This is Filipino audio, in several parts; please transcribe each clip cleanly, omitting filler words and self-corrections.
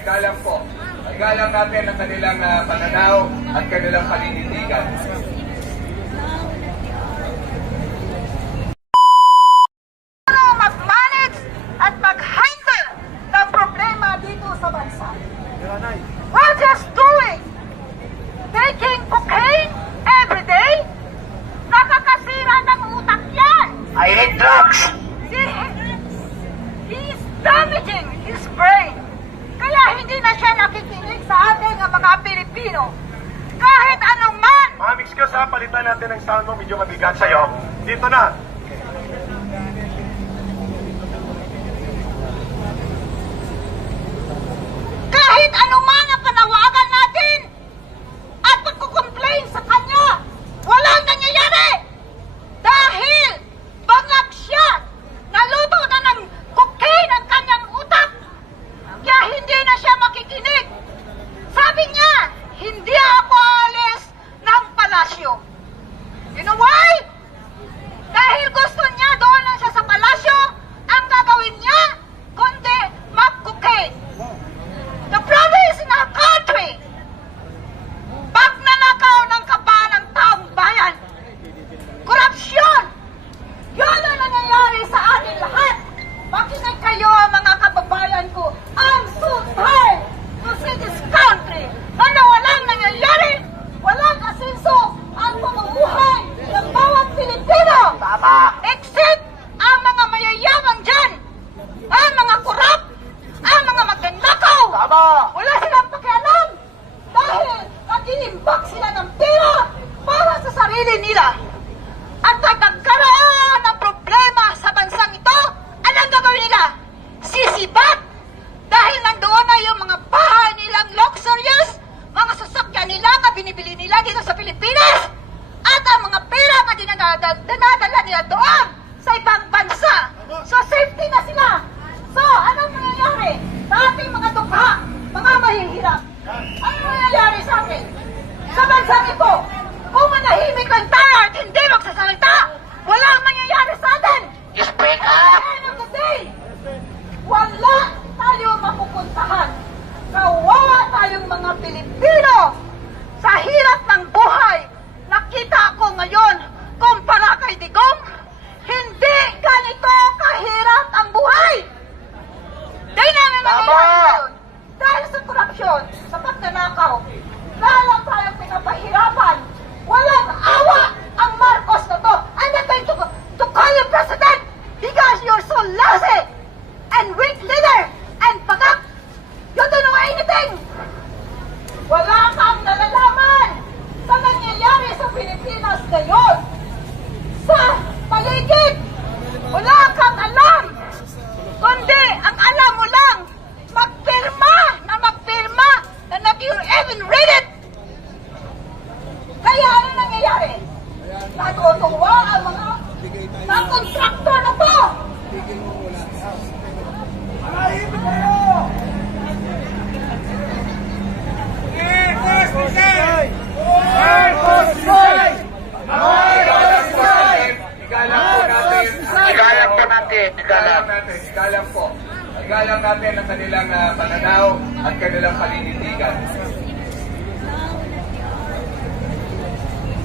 Igalang po. Igalang natin ang kanilang pananaw at kanilang paninindigan. Mag-manage at mag-handle ng problema dito sa bansa. We're just doing taking cocaine every day. Nakakasira ng utak yan. I hate drugs. He's damaging his brain. Kaya hindi na siya nakikinig sa ating mga Pilipino. Kahit anuman. Mix ka sa palitan natin ng sound mo, medyo mabigat sa'yo. Dito na. Kahit anuman ang panawagan natin at pagkukomplain sa kanya, walang nangyayari. Dahil bangag siya, naluto na ng cocaine ang kanyang utak. Kaya hindi na siya makikinig. Sabi niya, hindi ako alis ng palasyo. You know why? Dahil gusto niya doon lang siya sa palasyo, ang gagawin niya, kundi mag-cocaine. The province in our country, pagnanakaw ng kaba ng taong bayan, korupsyon, yun ang nangyayari sa atin lahat. Makinig kayo mga kababayan ko, I'm so tired to see this country na walang nangyayari, walang asenso ang pamumuhay ng bawat Pilipino. Tama. Except ang mga mayayaman dyan, ang mga korap, ang mga magnanakaw. Tama. Wala silang pakialam dahil nag-iimbak sila ng pera para sa sarili nila. At pag nagkaroon ng problema sa bansang ito, anong gagawin nila? Sisibat! Dahil nandoon na yung mga bahay nilang luxurious, mga sasakyan nila na binibili nila dito sa Pilipinas, at ang mga pera na dinadala nila doon sa ibang bansa. So safety na sila. So anong nangyayari sa ating mga dukha, mga mahihirap? Anong nangyayari sa atin? Sa bansang ito, kung manahimik lang tayo at hindi magsasalita, walang mangyayari sa atin. Just break At up. the end of the day, wala tayo mapupuntahan. Kawawa tayong mga Pilipino sa hirap ng buhay. Nakita ko ngayon, kumpara kay Digong, hindi ganito kahirap ang buhay. Dahil namin nangyayari ngayon. Dahil sa korupsyon, sa pagnanakaw, lalo tayong pinapahirapan. Walang awa ang Marcos na to. I'm not going to call you president because you're so lousy and weak leader and pagak. You don't know anything. Wala kang nalalaman sa nangyayari sa Pilipinas ngayon. Sa paligid, wala kang alam. Kundi, ang alam mo lang, magpirma na not you even read it. Kaya ano nangyayari? Natutuwa ang mga kontraktor na to. Manahimik kayo! Igalang po natin. Igalang po. Igalang natin ang kanilang pananaw at kanilang paninindigan.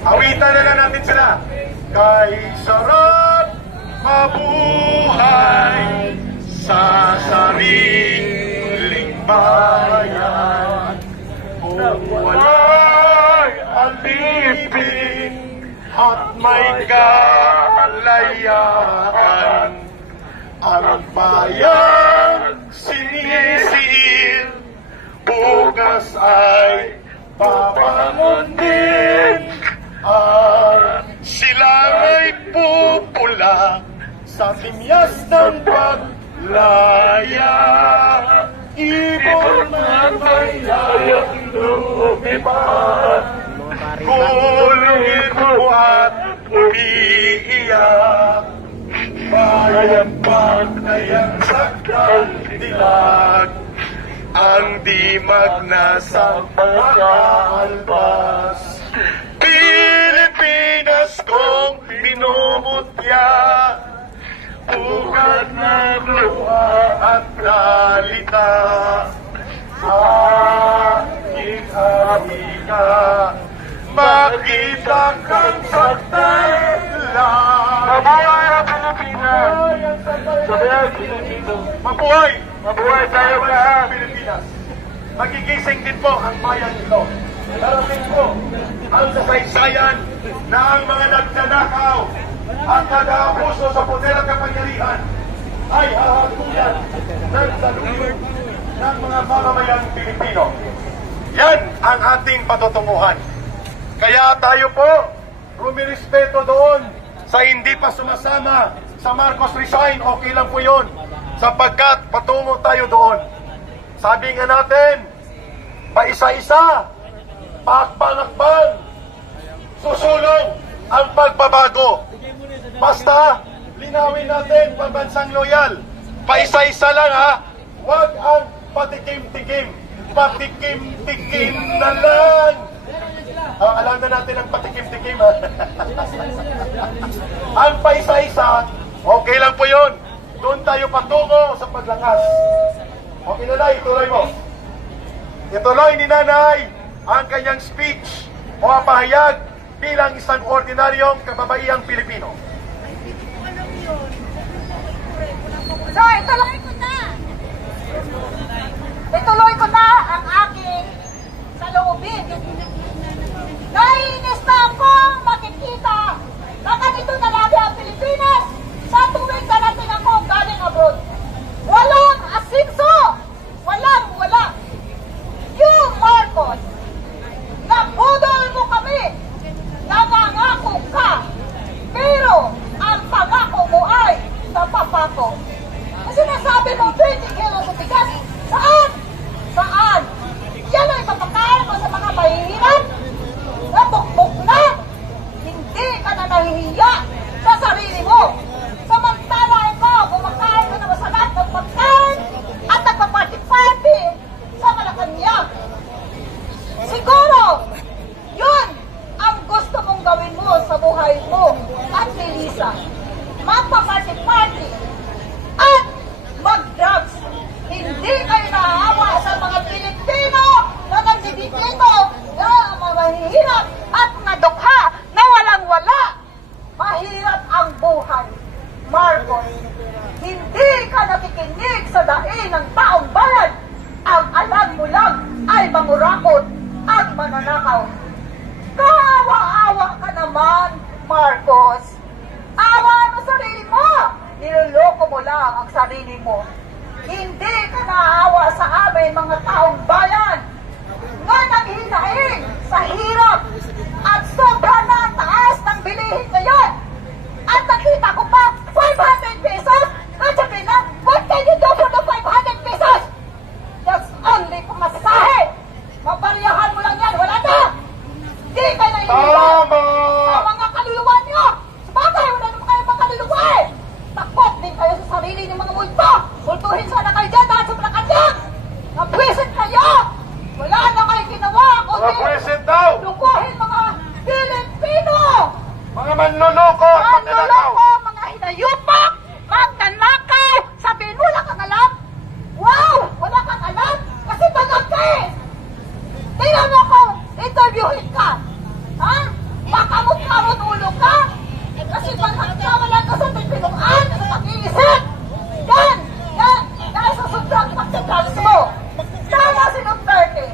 Awitan na lang natin sila. Kay sarap mabuhay sa sariling bayan. Kung wala'y alipin at may kalayaan, ang bayan sinisil, bukas ay babangon din. Sila ay pupula sa timyas ng paglaya. Ibon man may layang lumipat, kulungin mo at umiiyak. Bayan pagnayan sa kandilag, ang dimag na sa pag-aalbas. Pilipinas kong minumutya, ugat na luha at kalita. aking amiga, makita kang saktan lang. Mabuhay ang Pilipinas! Sabi ang Pilipino. Mabuhay! Mabuhay tayo lahat! Pilipinas! Magigising din po ang bayan nito. Darating po ang kasaysayan na ang mga nagnanakaw at nag-aabuso sa poder at kapangyarihan ay hahagulan ng saluyot ng mga mamamayang Pilipino. Yan ang ating patutunguhan. Kaya tayo po rumirespeto doon sa hindi pa sumasama sa Marcos Resign. Okay lang po yun sapagkat patungo tayo doon. Sabi nga natin, paisa-isa, pakbang-akbang, susulong ang pagbabago. Basta, linawin natin, pambansang loyal. Paisa-isa lang ha, huwag ang patikim-tikim. Patikim-tikim na lang. Alam na natin ang patikim-tikim ha. Ang paisa-isa, okay lang po yun. Doon tayo patungo sa paglakas. Okay na na, ituloy mo. Ituloy ni Nanay ang kanyang speech o pahayag bilang isang ordinaryong kababaihang Pilipino. So, ituloy ko na ang aking saloobin. Naiinis na akong makikita na ganito na lagi ang Pilipinas sa tuwing darating ako galing abroad. Walang asinso! Wala! You, Marcos, nabudol mo kami! Nangangako ka! Pero ang pangako mo ay napapako. Kasi nasabi mo 20 kilos ng bigas. Saan? Yan ay papakain mo sa mga mahihirap? Nabukbuk na! Hindi ka na nahihiya sa sarili mo. Samantala ikaw, kumakain ka na masarap ng pagkain at nagpaparty-party sa Malacanang. Siguro, yun ang gusto mong gawin mo sa buhay mo at ni Lisa. Magpaparty-party at mag-drugs. Hindi kayo naawa sa mga Pilipino na nagdidikito na mga mahihirap at mga dukha na walang-wala. Mahirap ang buhay. Marcos, hindi ka nakikinig sa daing ng taong bayan. Ang alam mo lang ay mangurakot at mananakaw. Kaawa-awa ka naman, Marcos. Awa mo sarili mo. Niloloko mo lang ang sarili mo. Hindi ka naawa sa amin mga taong bayan nga naghihinaing sa hirap at sobrang na taas ng bilihin ngayon. At nakita ko pa 500 pesos at sabi na, what can you do for the 500 pesos? That's only pamasahe. Mapariyahan mo lang yan, wala na. Hindi ka na iniwan sa mga kaluluwa niyo. Sabagay, wala naman kayo mga kaluluwa eh. Takot din kayo sa sarili ng mga multo. Multuhin sana kayo dyan dahil sa Malacanang. Nabwisit kayo. Wala na kayo ginawa. Nabwisit daw. Lukuhin mga Pilipino. Mga manloloko at magnanakaw. Mga hinayupak. Magnanakaw. Sabihin mo, wala kang alam. Wow! Wala kang alam. Kasi tanong ka eh. Tingnan mo kung interviewin ka. Ha? Makamot-kamot ulo ka. Kasi pagkakawalan ka sa pinuan, sa pag-iisip. Yan! Dahil sa sobrang pagkakalas mo. Tama si Duterte.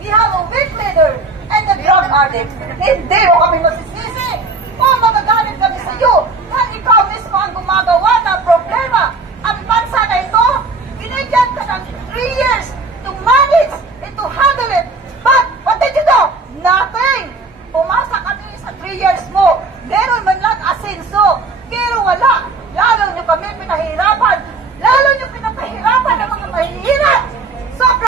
We have a weak leader and a drug addict. Hindi mo kami masisisi. O magagalit kami sa iyo dahil ikaw mismo ang gumagawa ng problema. Ang bansa na ito, binigyan ka ng 3 years to manage and to handle it. But what did you do? Nothing! Pumasa kami sa 3 years mo.